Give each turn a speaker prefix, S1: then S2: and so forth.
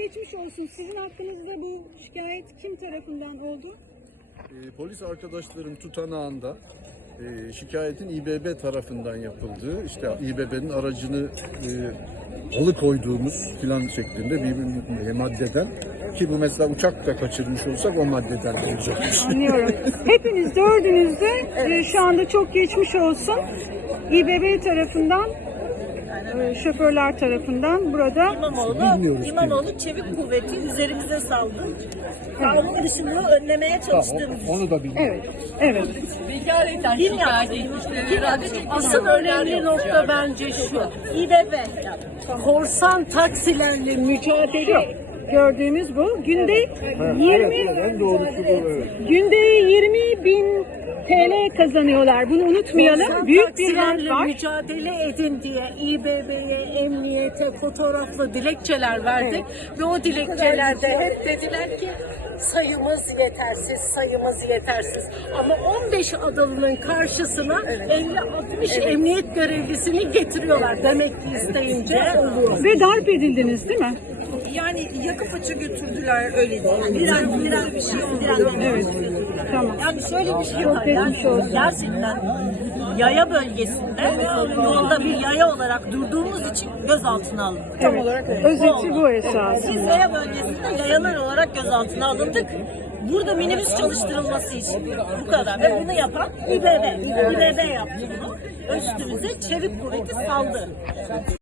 S1: geçmiş olsun. Sizin hakkınızda bu şikayet kim tarafından oldu?
S2: Polis arkadaşlarım tutanağında şikayetin İBB tarafından yapıldığı, işte İBB'nin aracını alıkoyduğumuz filan şeklinde bir maddeden, ki bu mesela uçakla kaçırmış olsak o maddeden olacakmış.
S1: Anlıyorum. Hepiniz dördünüz de şu anda çok geçmiş olsun. İBB tarafından, şoförler tarafından burada
S3: İmamoğlu çevik kuvveti üzerimize saldı. Kanun dışılığı önlemeye çalıştığımız için.
S2: Onu da bilmiyorum.
S1: Evet.
S3: Kim yaptı? Asıl önemli nokta bence şu. İBB yaptı.
S1: Korsan taksilerle mücadele gördüğünüz bu. Günde 20
S2: En doğrusu bu, evet.
S1: günde 20.000 TL kazanıyorlar. Bunu unutmayalım. Büyük bir rant
S4: Taksilerle
S1: var.
S4: mücadele edin diye İBB'ye, emniyete fotoğraflı dilekçeler verdik ve o dilekçelerde hep dediler ki sayımız yetersiz, sayımız yetersiz. Ama 15 adalının karşısına 50-60 emniyet görevlisini getiriyorlar demek ki isteyince oluyor.
S1: Ve darp edildiniz değil mi?
S3: Yani yakıp açı götürdüler öyle değil. Diren bir şey oldu.
S1: Evet. Tamam.
S3: Yani şöyle bir şey
S1: Çok
S3: var.
S1: geçmiş
S3: Yani
S1: olsun.
S3: gerçekten yaya bölgesinde yolda bir yaya olarak durduğumuz için gözaltına alındık.
S1: Evet. Özeti bu esas.
S3: Biz yaya bölgesinde yayalar olarak gözaltına alındık. Burada minibüs çalıştırılması için bu kadar. Ve bunu yapan İBB yaptı bunu. Üstümüze çevik kuvveti saldı.